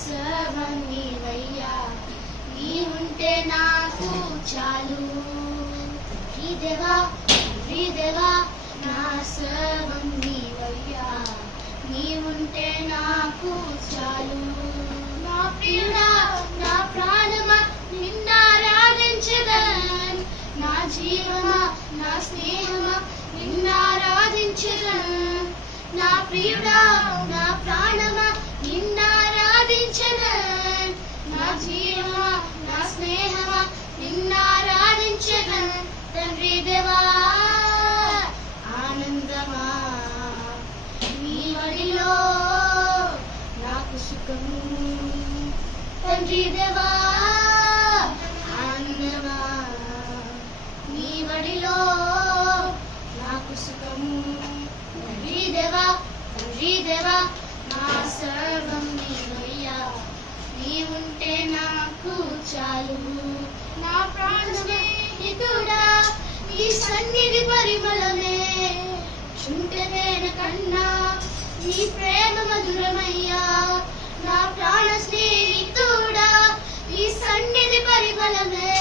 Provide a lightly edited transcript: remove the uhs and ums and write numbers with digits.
సర్వం నీవయ్యా, నీవుంటే నాకు చాలు. తండ్రి దేవా నా సర్వం నీవయ్యా, నీవుంటే నాకు చాలు. నా ప్రియుడా నా ప్రాణమా నిన్నారాధించెదన్, నా జీవమా నా స్నేహమా నిన్నారాధించెదన్. నా ప్రియుడా నా ప్రాణమా నిన్నారాధించెదన్, నా జీవమా నా స్నేహమా నిన్నారాధించెదన్. తండ్రి దేవా ఆనందమా నీ వడిలో నాకు సుఖము. తండ్రి దేవా ఆనందమా నీ వడిలో నాకు సుఖము. తండ్రి దేవా నా సర్వం నీవయ్యా, నీవుంటే నాకు చాలు. నా ప్రాణ స్నేహితుడా నీ సన్నిధి పరిమళమే, చుంటెన కన్నా నీ ప్రేమ మధురమయ్యా. నా ప్రాణ స్నేహితుడా నీ సన్నిధి పరిమళమే,